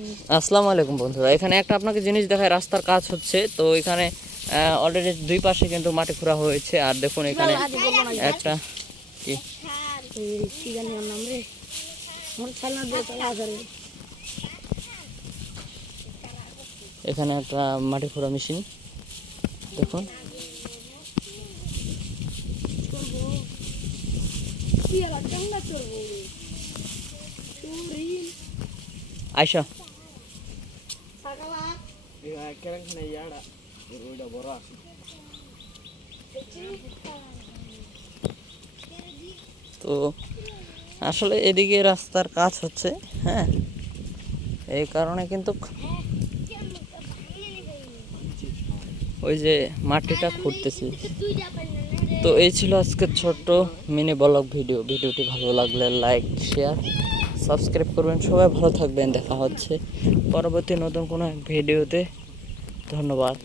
আসসালামু আলাইকুম বন্ধুরা, এখানে একটা আপনাকে জিনিস দেখায়, রাস্তার কাজ হচ্ছে। তো এখানে অলরেডি দুই পাশে কিন্তু মাটি খোঁড়া হয়েছে। আর দেখুন এখানে একটা কি এখানে একটা মাটি খোঁড়া মেশিন দেখুন। আয়শা তো আসলে এদিকে রাস্তার কাজ হচ্ছে, হ্যাঁ, এই কারণে কিন্তু ওই যে মাটিটা খুঁড়তেছি। তো এই ছিল আজকের ছোট্ট মিনি ব্লগ ভিডিওটি ভালো লাগলে লাইক, শেয়ার, সাবস্ক্রাইব করবেন। সবাই ভালো থাকবেন, দেখা হচ্ছে পরবর্তী নতুন কোনো ভিডিওতে। ধন্যবাদ।